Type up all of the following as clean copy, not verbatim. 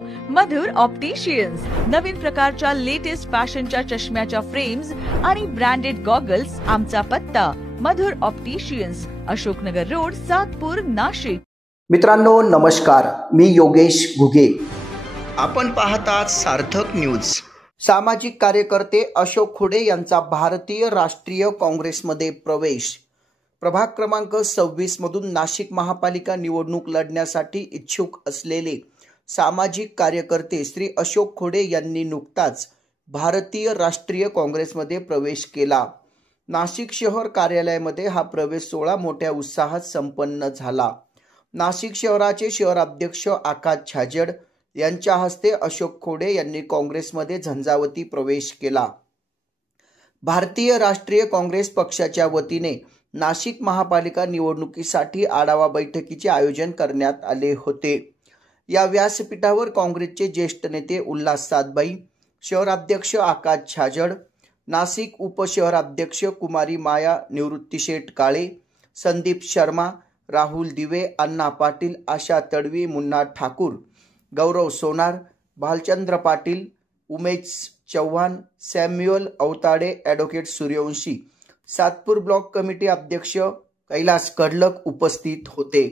मधुर opticians नवीन प्रकारच्या latest फॅशनच्या चष्म्याच्या frames आणि ब्रँडेड गॉगल्स। आमचा पत्ता मधुर ऑप्टिशियन्स, अशोकनगर रोड, सातपूर, नाशिक। मित्रांनो नमस्कार, मी योगेश घुगे। आपण पाहतात सार्थक न्यूज। सामाजिक कार्यकर्ते अशोक खोडे यांचा भारतीय राष्ट्रीय काँग्रेसमध्ये प्रवेश। प्रभाग क्रमांक 26 मधून नाशिक महापालिका निवडणूक लढण्यासाठी इच्छुक असलेले सामाजिक कार्यकर्ते श्री अशोक खोडे यांनी नुकताच भारतीय राष्ट्रीय काँग्रेसमध्ये प्रवेश केला। नाशिक शहर कार्यालयामध्ये हा प्रवेश सोहळा मोठ्या उत्साहात संपन्न झाला। नाशिक शहराचे शहराध्यक्ष आकाश छाजड यांच्या हस्ते अशोक खोडे यांनी काँग्रेसमध्ये झंझावती प्रवेश केला। भारतीय राष्ट्रीय काँग्रेस पक्षाच्या वतीने नाशिक महापालिका निवडणुकीसाठी आढावा बैठकीचे आयोजन करण्यात आले होते। या व्यासपीठावर काँग्रेसचे ज्येष्ठ नेते उल्हास सातबाई, शहराध्यक्ष आकाश छाजड, नाशिक उपशहराध्यक्ष कुमारी माया निवृत्तीशेठ काळे, Sandeep Sharma, Rahul Dive, Anna Patil, Asha Tadvi, Munna Thakur, Gaurav Sonar, Bhalchandra Patil, Umesh Chavan, Samuel Avtade, advocate Suryavanshi, Satpur block committee अध्यक्ष कैलास कडलक उपस्थित होते।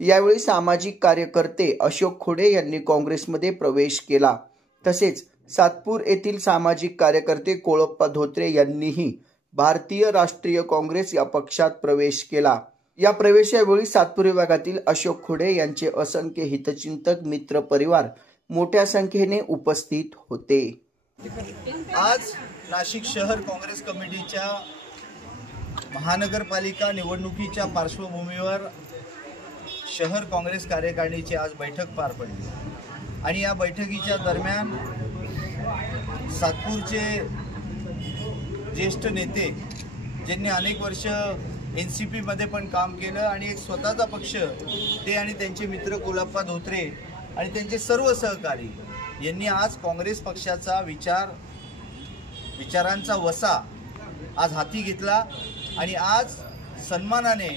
यावेळी सामाजिक कार्यकर्ते अशोक खोडे यांनी काँग्रेसमध्ये प्रवेश केला। तसेच सातपूर येथील सामाजिक कार्यकर्ते कोळप्पा धोत्रे यांनीही भारतीय राष्ट्रीय काँग्रेस या पक्षात प्रवेश केला। या प्रवेशावेळी सातपूर विभागातील अशोक खोडे यांचे असंख्य हितचिंतक, मित्र परिवार मोठ्या संख्येने उपस्थित होते। आज नाशिक शहर काँग्रेस कमिटीच्या महानगरपालिका निवडणुकीच्या पार्श्वभूमीवर शहर काँग्रेस कार्यकारिणीची आज बैठक पार पडली आणि या बैठकीच्या दरम्यान सातपूरचे ज्येष्ठ नेते ज्यांनी अनेक वर्ष NCP मध्ये पण काम केलं आणि एक स्वतःचा पक्ष, ते आणि त्यांचे मित्र कोळप्पा धोत्रे आणि त्यांचे सर्व सहकारी यांनी आज काँग्रेस पक्षाचा विचारांचा वसा आज हाती घेतला आणि आज सन्मानाने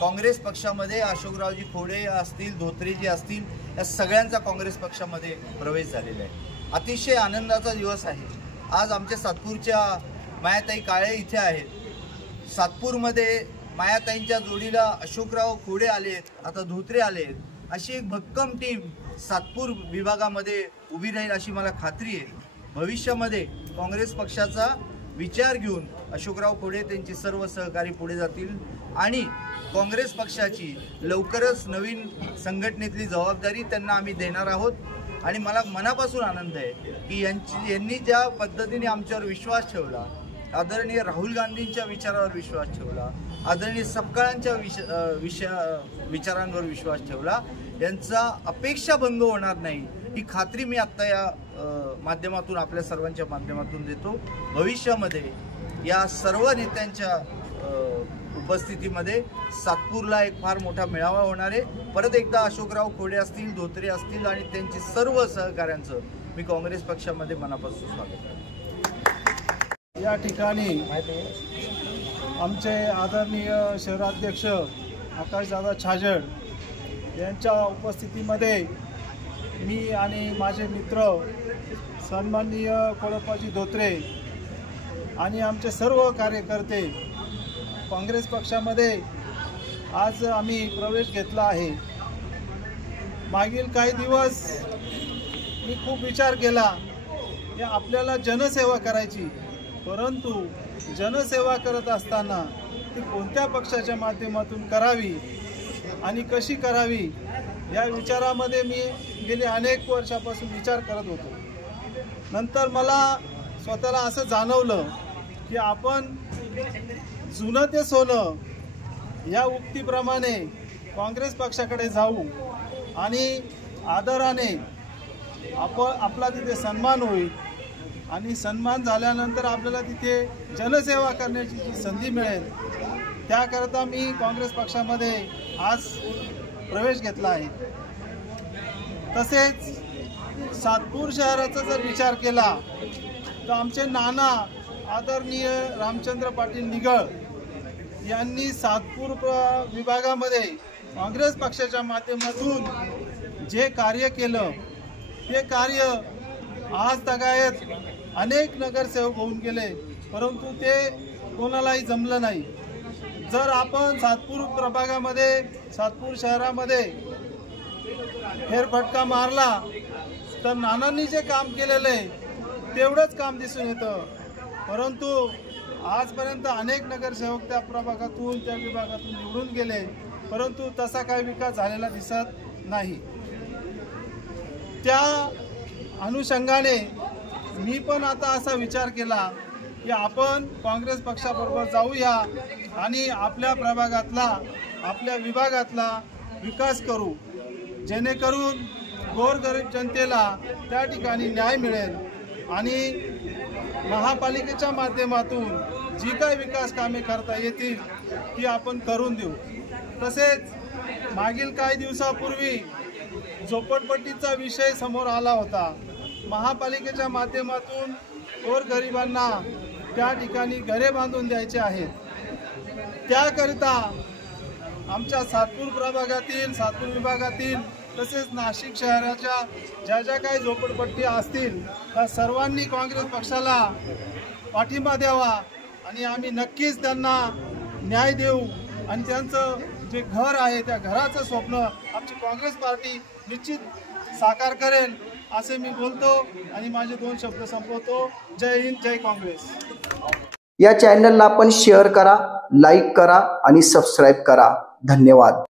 काँग्रेस पक्षामध्ये अशोकरावजी खोडे असतील, धोत्रेजी असतील, या सगळ्यांचा काँग्रेस पक्षामध्ये प्रवेश झालेला आहे। अतिशय आनंदाचा दिवस आहे। आज आमच्या सातपूरच्या मायाताई काळे इथे आहेत। सातपूरमध्ये मायाताईंच्या जोडीला अशोकराव खोडे आलेत, आता धोत्रे आलेत, अशी एक भक्कम टीम सातपूर विभागामध्ये उभी राहील अशी मला खात्री आहे। भविष्यामध्ये काँग्रेस पक्षाचा विचार घेऊन अशोकराव खोडे त्यांचे सर्व सहकारी पुढे जातील आणि काँग्रेस पक्षाची लवकरच नवीन संघटनेतली जबाबदारी त्यांना आम्ही देणार आहोत। आणि मला मनापासून आनंद आहे की यांनी ज्या पद्धतीने आमच्यावर विश्वास ठेवला, आदरणीय राहुल गांधींच्या विचारावर विश्वास ठेवला, आदरणीय सपकाळांच्या विचारांवर विश्वास ठेवला, यांचा अपेक्षाभंग होणार नाही ही खात्री मी आत्ता या माध्यमातून, आपल्या सर्वांच्या माध्यमातून देतो। भविष्यामध्ये या सर्व नेत्यांच्या उपस्थितीमध्ये सातपूरला एक फार मोठा मेळावा होणार आहे। परत एकदा अशोकराव खोडे असतील, धोत्रे असतील आणि त्यांचे सर्व सहकाऱ्यांचं मी काँग्रेस पक्षामध्ये मनापासून स्वागत करतो। या ठिकाणी आमचे आदरणीय शहराध्यक्ष आकाशदादा छाजड यांच्या उपस्थितीमध्ये मी आणि माझे मित्र सन्माननीय कोळप्पाजी धोत्रे आणि आमचे सर्व कार्यकर्ते काँग्रेस पक्षामध्ये आज आम्ही प्रवेश घेतला आहे। मागील काही दिवस मी खूप विचार केला की आपल्याला जनसेवा करायची, परंतु जनसेवा करत असताना ती कोणत्या पक्षाच्या माध्यमातून करावी आणि कशी करावी या विचारामध्ये मी गेली अनेक वर्षापासून विचार करत होतो। नंतर मला स्वतःला असं जाणवलं की आपण जुनं ते सोनं या उक्तीप्रमाणे काँग्रेस पक्षाकडे जाऊ आणि आदराने आपला तिथे सन्मान होईल आणि सन्मान झाल्यानंतर आपल्याला तिथे जनसेवा करण्याची जी संधी मिळेल, त्याकरता मी काँग्रेस पक्षामध्ये आज प्रवेश घेतला आहे। तसेच सातपूर शहराचा जर विचार केला तर आमचे नाना आदरणीय रामचंद्र पाटील निगळ यांनी सातपूर विभागामध्ये काँग्रेस पक्षाच्या माध्यमातून जे कार्य केलं हे कार्य आज तगायत अनेक नगरसेवक होऊन गेले, परंतु ते कोणालाही जमलं नाही. जर आपण सातपूर प्रभागामध्ये, सातपूर शहरामध्ये फेरफटका मारला तर नानांनी जे काम केलेलं आहे तेवढंच काम दिसून येतं. परंतु आजपर्यंत अनेक नगरसेवक त्या प्रभागातून, त्या विभागातून निवडून गेले, परंतु तसा काही विकास झालेला दिसत नाही. त्या अनुषंगाने मी पण आता असा विचार केला की आपण काँग्रेस पक्षाबरोबर जाऊया आणि आपल्या प्रभागातला, आपल्या विभागातला विकास करू, जेणेकरून गोरगरीब जनतेला त्या ठिकाणी न्याय मिळेल आणि महापालिकेच्या माध्यमातून जी काही विकास कामे करता येतील ती आपण करून देऊ. तसेच मागील काही दिवसापूर्वी झोपडपट्टीचा विषय समोर आला होता. महापालिकेच्या माध्यमातून गोरगरिबांना त्या ठिकाणी घरे बांधून द्यायचे आहेत. त्याकरिता आमच्या सातपूर प्रभागातील, सातपूर विभागातील तसेच नाशिक शहराच्या ज्या ज्या काही झोपडपट्टी असतील त्या सर्वांनी काँग्रेस पक्षाला पाठिंबा द्यावा आणि आम्ही नक्कीच त्यांना न्याय देऊ आणि त्यांचं जे घर आहे त्या घराचं स्वप्न आमची काँग्रेस पार्टी निश्चित साकार करेल असे मी बोलतो आणि माझे 2 शब्द संपवतो. जय हिंद, जय काँग्रेस. या चॅनलला आपण शेअर करा, लाईक करा आणि सबस्क्राईब करा. धन्यवाद.